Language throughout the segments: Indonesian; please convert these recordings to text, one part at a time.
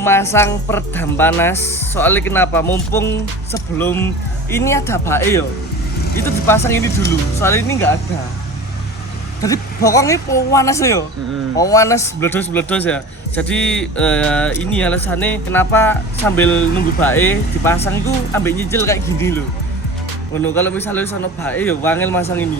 masang peredam panas. Soalnya kenapa? Mumpung sebelum ini ada bae yo. Itu dipasang ini dulu. Soalnya ini nggak ada. Jadi bokongnya panas yo. Panas bledos-bledos ya. Jadi ini alasannya kenapa sambil nunggu bae dipasang itu ambek nyicil kayak gini loh. Ngono kalau misalnya sono bae yo wangel masang ini.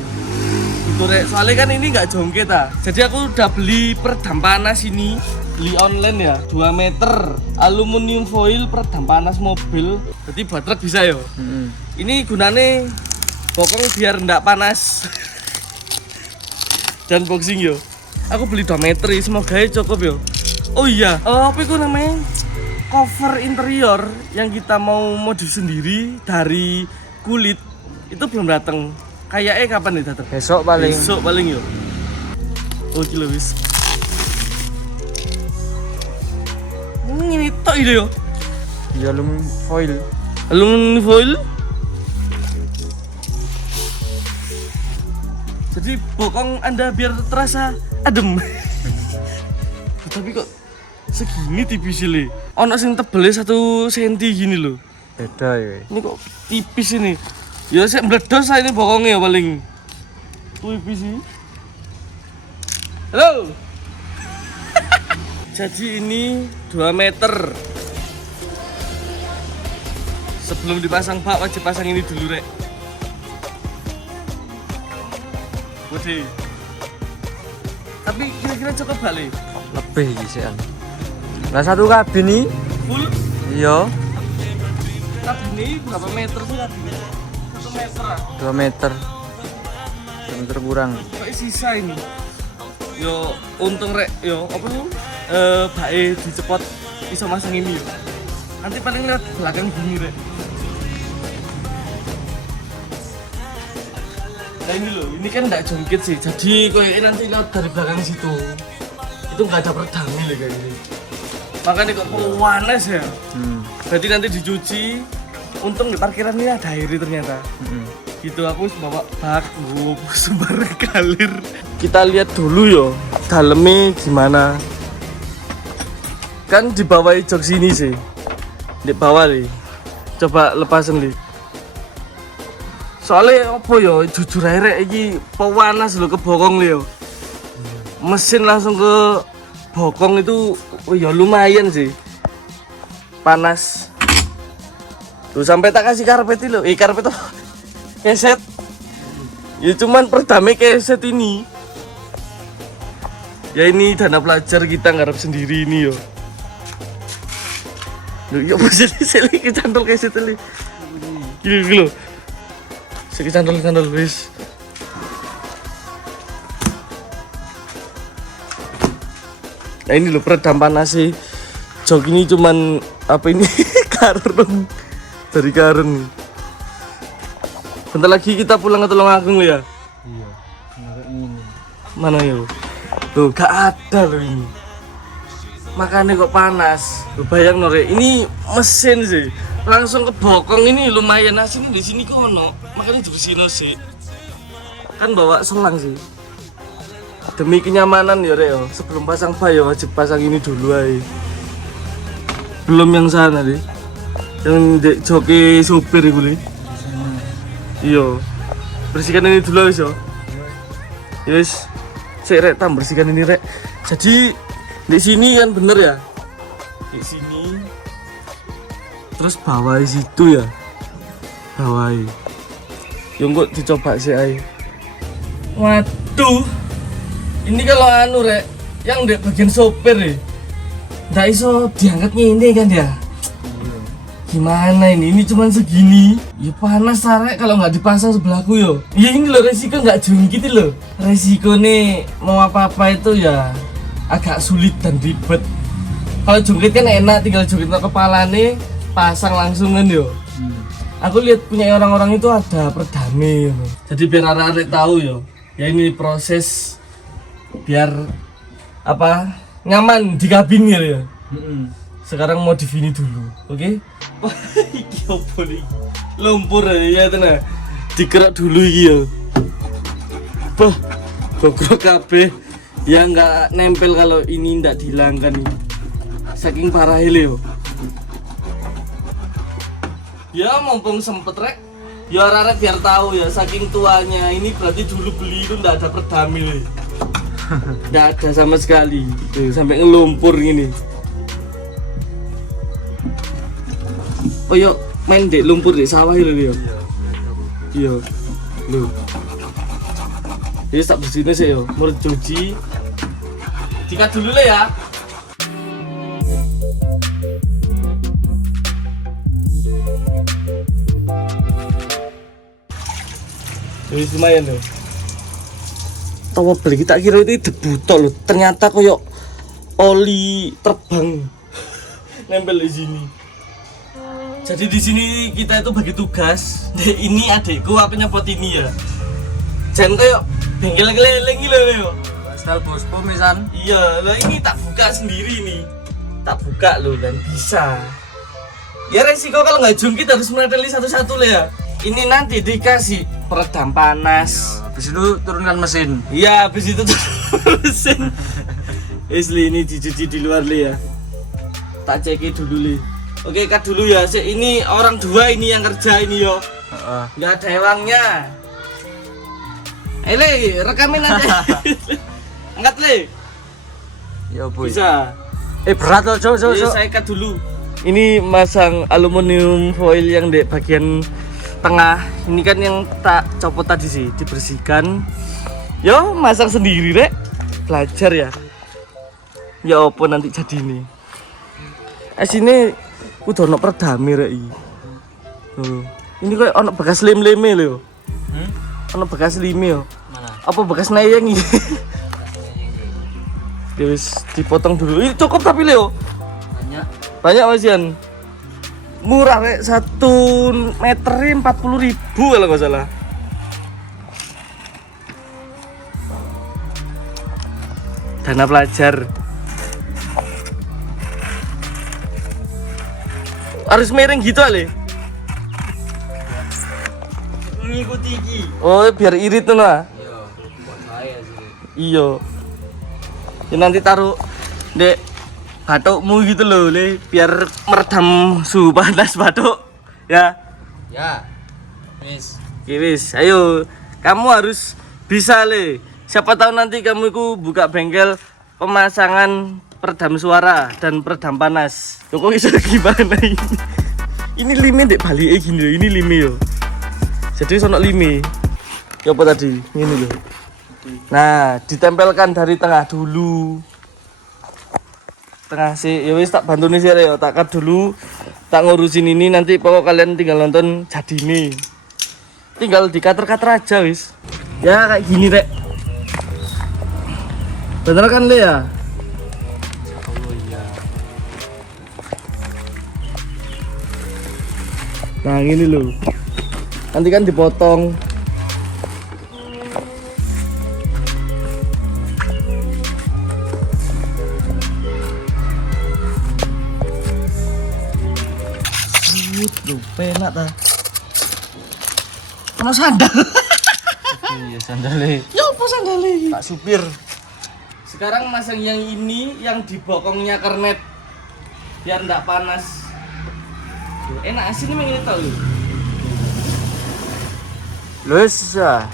Itu rek, soalnya kan ini nggak jongket ah. Jadi aku udah beli peredam panas ini. Beli online ya, 2 meter aluminium foil peredam panas mobil. Jadi buat truk bisa yo. Ini gunane bokong biar ndak panas. Dan boxing yo. Aku beli 2 meter ya, semoga cukup yo. Oh iya, apa itu namanya? Cover interior yang kita mau modif sendiri dari kulit itu belum datang. Kayaknya kapan nih datang? Besok paling. Besok paling yo. Oh gila wis. Ini tok ide yo. Ya aluminium foil. Aluminium foil. Jadi bokong Anda biar terasa adem. Tapi kok segini tipis ini. Ono sing tebelnya 1 cm gini loh. Beda ya. Ini kok tipis ini. Ya sik meledos ini bokongnya ya paling. Tipis sih. Halo. Jadi ini 2 meter. Sebelum dipasang bak wajib pasang ini dulu rek. Waduh. Tapi kira-kira cukup balik. Lebih gisian. Nah satu kabin nih. Full. Iya. Kabin ini berapa meter sih kabin? 1 meter ah. 2 meter. 2 meter kurang. Kayak sisa ini. Yo untung rek, yo apa tuh? Bae dicepot bisa masang ini yo. Nanti paling lihat belakang gini rek. Nah ini loh, ini kan nggak jongkit sih. Jadi kayak nanti lihat dari belakang situ. Itu nggak ada peredamnya loh kayak gini. Makanya kok panas ya. Berarti nanti dicuci. Untung di parkiran ini ada air ternyata. Gitu aku bawa bak, gue sumber kalir. Kita lihat dulu yo, dalamnya gimana. Kan di bawah jok sini sih, di bawah nih. Coba lepasin nih. Soalnya apa yo, jujur aja ini panas loh ke bokong yo. Mesin langsung ke bokong itu, oh ya lumayan sih. Panas. Tuh sampai tak kasih karpet loh, karpet tuh keset. Ya cuman perdamai keset ini. Ya ini dana pelajar kita ngarep sendiri ini yo. Loh ya bisa diseli kecantol keset ini. Gini loh. Seki cantol wis. Nah ini loh peredam panas sih. Jok ini cuman apa ini karung dari karung. Bentar lagi kita pulang ke Tulungagung ya. Iya. Ini. Mana yo? Tuh gak ada loh ini. Makanya kok panas. Tuh bayang nore, ini mesin sih. Langsung ke bokong ini lumayan. Nah sini di sini kono. Makanya dibersihin sih. Kan bawa selang sih. Demi kenyamanan ya Reo. Sebelum pasang bak ya wajib pasang ini dulu aja. Belum yang sana deh. Yang joki sopir itu nih. Iya. Bersihkan ini dulu wis yo. Yes. Sik rek tam bersihkan ini rek. Jadi di sini kan bener ya. Di sini. Terus bawah situ ya. Bawah. Yang kok dicoba sih ay. Waduh. Ini kalau anu rek, yang di bagian sopir nih. Nggak iso diangkat ini kan ya. Gimana ini? Ini cuma segini. Ya panas rek kalau nggak dipasang sebelahku yo. Ya ini loh resiko nggak jungkit loh. Resiko nih mau apa-apa itu ya agak sulit dan ribet. Kalau jungkit kan enak, tinggal jungkit ke kepala nih, pasang langsung kan yo. Aku lihat punya orang-orang itu ada peredamnya. Jadi biar arek-arek tahu yo. Ya ini proses biar apa nyaman di kabin ya. Sekarang modif ini dulu, oke? Wah, iki opo iki? Lumpur ya tenan. Dikerak dulu iki ya. Wah, gogrok kabeh. Ya nggak nempel kalau ini ndak dihilangkan. saking parah Leo. Ya mumpung sempet rek. Ya arek biar tahu ya saking tuanya ini berarti dulu beli itu ndak ada perdamil. Nggak ada sama sekali. Tuh sampai ngelumpur gini. Oh yuk main dek lumpur di sawah itu ya. Iya. Loh. Jadi tak bersihnya sih yo. Menurut Joji. Dikat dulu lah ya. Ini lumayan loh. Tawa beli kita kira itu debutok loh. Ternyata koyok oli terbang nempel di sini. Jadi di sini kita itu bagi tugas. Ini adekku apa nyepot ini ya. Jangan koyok bengkel keliling gitu loh. Pastel bos pomisan. Iya, lah ini tak buka sendiri nih. Tak buka loh dan bisa. Ya resiko kalau nggak jungkit harus meneteli satu-satu lah ya. Ini nanti dikasih peredam panas. Habis itu turunkan mesin. Iya, habis itu turun mesin. Isli ini dicuci di luar li ya. Tak ceki dulu li. Oke, kat dulu ya. Ini orang dua ini yang kerja ini yo. Nggak ada ewangnya. Ayo le, rekamin aja. Angkat le. Ya boy. Bisa. Berat loh, coba. Saya cut dulu. Ini masang aluminium foil yang di bagian tengah. Ini kan yang tak copot tadi sih, dibersihkan. Yo, masang sendiri rek. Belajar ya. Ya apa nanti jadi ini. Sini udah ono perdami rek iki. Ini kayak ono bekas lem-leme lho. Ono bekas lime yo. Mana? Apa bekas nayang iki? Terus dipotong dulu. Ini cukup tapi Leo. Banyak masian. Murah rek 1 meter 40.000 kalau nggak salah. Dana pelajar. Harus miring gitu ale. Ngikuti iki. Oh, biar irit tuh nah. Iya, bahaya sih. Iya. Ya nanti taruh dek batukmu gitu loh, le, biar meredam suhu panas batuk. Ya. Ya. Wis. Oke, wis. Ayo, kamu harus bisa le. Siapa tahu nanti kamu itu buka bengkel pemasangan peredam suara dan peredam panas. Kok bisa gimana ini? Ini lime dek balik gini loh. Ini lime yo. Jadi sono lime. Ya apa tadi? Ini loh. Nah, ditempelkan dari tengah dulu. Tengah sih, ya wis tak bantu nih sih ya, tak cut dulu, tak ngurusin ini nanti pokok kalian tinggal nonton jadi nih, tinggal di cutter aja wis, ya kayak gini rek, bener kan le ya? Oh iya. Nah gini loh, nanti kan dipotong. Duh, penak ta. Ono sandal. Iya, sandale. Ya apa sandal iki? Pak supir. Sekarang masang yang ini yang di bokongnya kernet. Biar enggak panas. Tuh, enak asin memang ini tahu. Lus ah.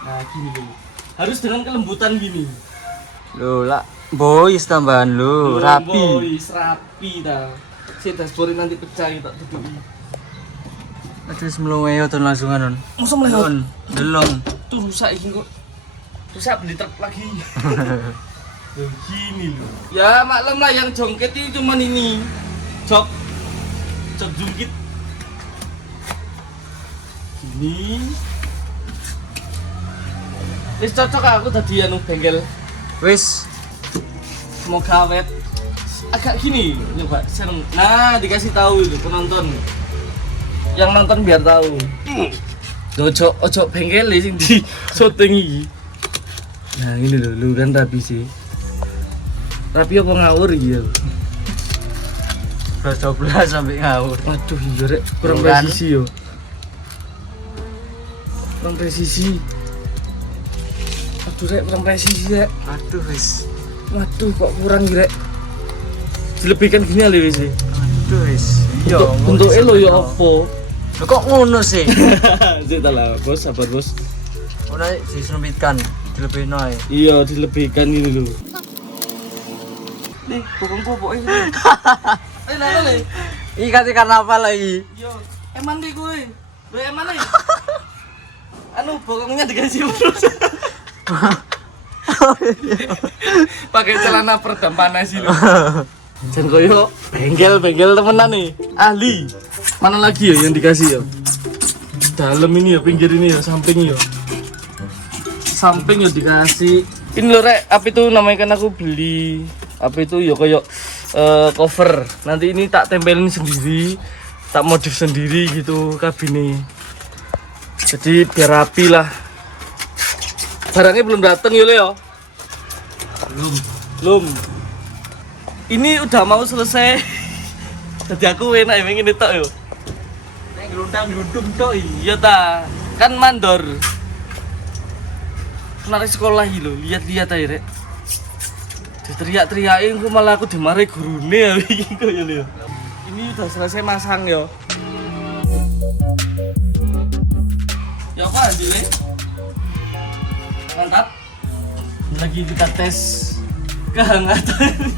Nah, gini loh. Harus dengan kelembutan gini. Loh, lah boys tambahan lu, rapi. Boys, rapi dah. Si dashboard nanti pecah tak tutupi. Aduh, semlongeyo ton langsungan non. Masa melewat? Delong. Tuh rusak ini kok. Rusak beli truk lagi. Loh, gini loh. Ya maklum lah yang jongket ini cuman ini. Jok jongkit. Gini. Wis cocok aku tadi anu bengkel. Wis. Semoga awet. Agak gini, coba serem. Nah, dikasih tahu itu penonton. Yang nonton biar tahu. Ojo bengkel sing di syuting iki. Nah, ini loh, lu kan rapi sih. Rapi apa ngawur iki ya? 12 sampai ngawur. Waduh, iya rek, kurang Bukan. presisi yo. Kurang presisi. Aduh rek, kurang presisi rek. Aduh, wis. Waduh, kok kurang kira. Dilebihkan gini ali wis. Aduh wis. Iya, Bentuknya lo ya opo? Lho kok ngono sih? Cerita lah, bos, sabar bos. Ora disempitkan, dilebihno ae. Iya, dilebihkan ini lho. Nih, bokongku pokoke ini. Eh, lha le. Iki kate karnaval lagi. Yo, eman ki kowe. Lho eman e. Anu bokongnya dikasih terus. Pakai celana peredam panas ini. Jan koyo bengkel temenan nih. Ahli. Mana lagi ya yang dikasih ya? Dalam ini ya, pinggir ini ya, samping ya. Samping ya dikasih. Ini lho rek, apa itu namanya kan aku beli. Apa itu ya koyo cover. Nanti ini tak tempelin sendiri, tak modif sendiri gitu kabinnya. Jadi biar rapi lah. Barangnya belum datang ya Leo. Belum. Ini udah mau selesai. Jadi aku enak yang ini tok yo. Nek glundang-glundung tok Iya ta. Kan mandor. Narik sekolah iki lho, lihat-lihat ae rek. Diteriak-teriakin kok malah aku dimarahi gurune ya iki kok ya Leo. Ini udah selesai masang yo. Ya apa sih Le? Mantap. Lagi kita tes kehangatan.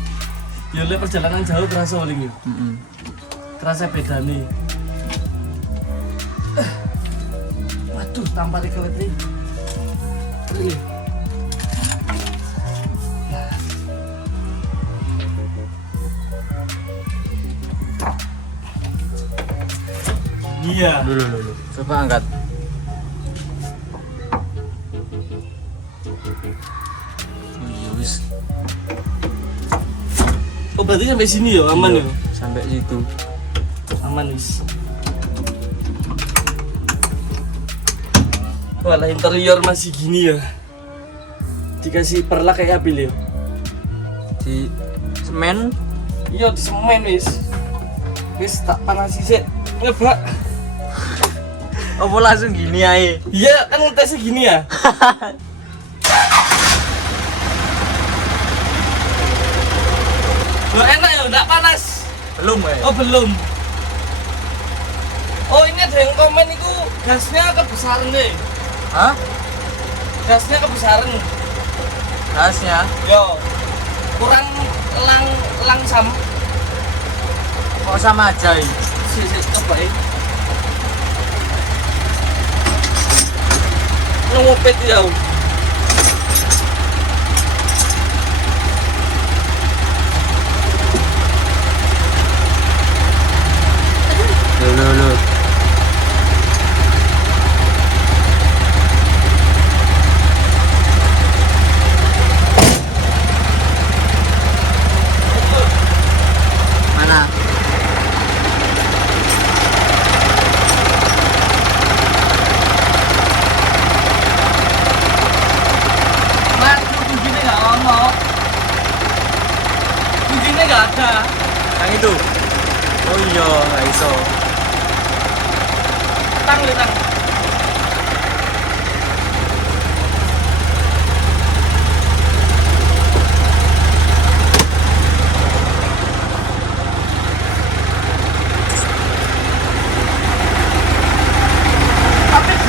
Ya Le, perjalanan jauh terasa paling ya. Terasa beda nih. Waduh, tampar ke nih. Paling. Iya. Dulu. Coba angkat. Oh iya wis. Oh berarti sampai sini ya, aman ya? Sampai situ. Aman wis. Walah interior masih gini ya. Dikasih perlak kayak apa Leo? Di semen. Iya di semen wis. Wis tak panasi sih. Ngebak. Apa langsung gini ae? Iya kan ngetesnya gini ya. Loh enak ya, enggak panas. Belum ya? Oh belum. Oh ini ada yang komen itu gasnya kebesaran deh. Hah? Gasnya kebesaran. Gasnya? Yo. Kurang langsam. Kok sama aja ini? Sisi coba ya. Ngopet ya. Loh. Mana? Mas, kuncinya nggak ono. Kuncinya nggak ada. Yang itu? Oh iya, nggak iso. Tang. Tapi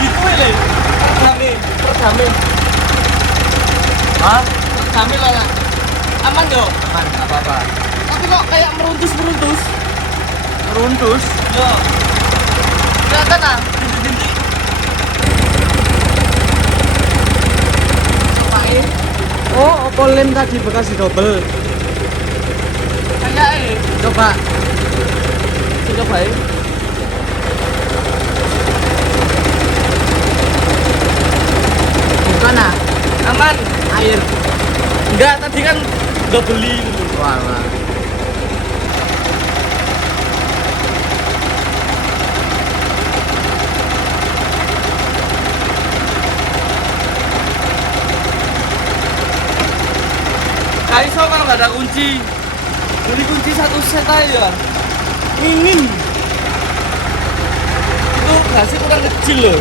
gitu Le. Perjamin. Hah? Perjamin lah. Aman yo. Aman, nggak apa-apa. Tapi kok kayak meruntus. Meruntus? Yo. Kelihatan ah, bintik-bintik. Cobain. Oh, apa lem tadi bekas double? Kayak Coba. cobain. Gimana? Aman. Air. Enggak, tadi kan udah beli gitu. Wah. Gak iso kalau nggak ada kunci. Beli kunci satu set aja. Minim. Itu gasnya kurang kecil loh.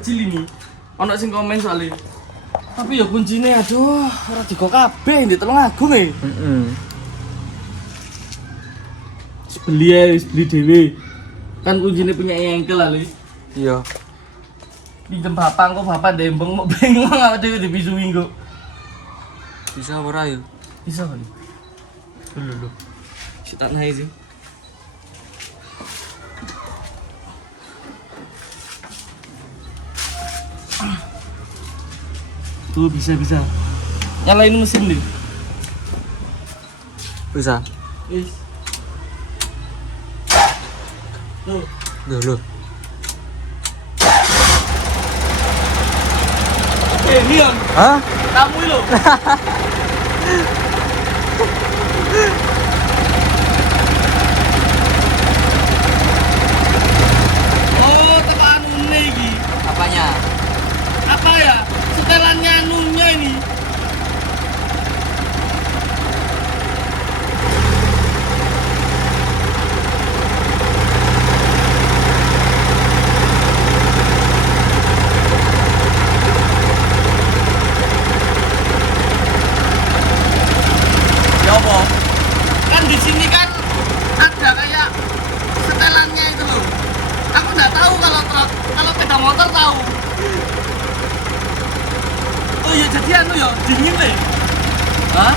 kecil ini. Ono sing komen soalnya. Tapi ya kuncinya aduh, ora digo kabeh di Tulungagung e. Heeh. Beli dhewe. Kan kuncinya punya engkel ali. Iya. Pinjem bapak kok bapak dembeng mau bengong awake dhewe dibisui kok. Bisa ora yo? Bisa kan? Lho. Tak naik sih. Tuh bisa. Nyalain mesin deh. Bisa. Wis. Tuh. Loh. Leon. Hah? Kamu lo. Oh, tekan ini iki. Apanya? Apa ya? Setelannya anunya ini. Ya apa? Kan di sini kan ada kayak setelannya itu loh. Aku nggak tahu kalau kalau sepeda motor tahu. Oh iya jadi anu ya dingin nih. Hah?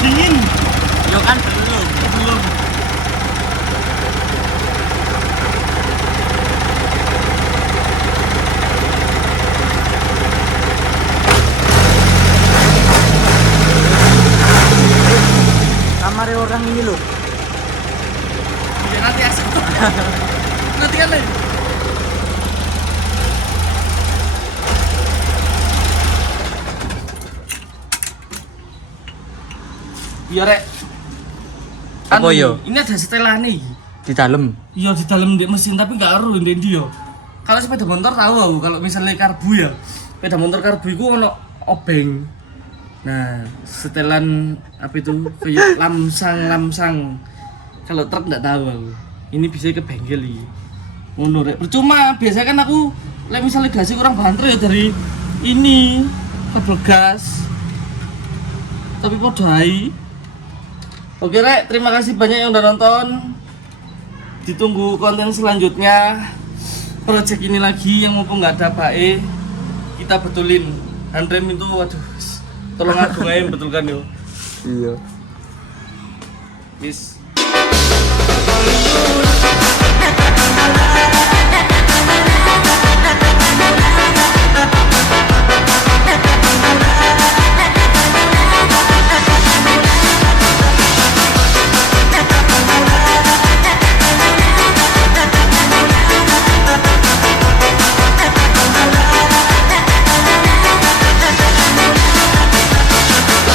Dingin. Yo kan belum. Belum. Kamar orang ini loh. Iya nanti asik. Nanti kan nih. Iya rek. Apa yo? Ini ada setelan nih. Di dalam. Iya di dalam di mesin tapi nggak aru di dia. Kalau sepeda motor tahu aku kalau misalnya karbu ya. Sepeda motor karbu itu ono obeng. Nah setelan apa itu kayak lamsang. Kalau truk nggak tahu aku. Ini bisa ke bengkel ini. Ngono rek. Percuma biasanya kan aku lek misalnya gasnya kurang banter ya dari ini kabel gas. Tapi podai. Oke rek, terima kasih banyak yang udah nonton. Ditunggu konten selanjutnya. Project ini lagi yang mumpung nggak ada bae, kita betulin. Handrem itu, waduh, tolong aku aja betulkan yo. Iya. Bis.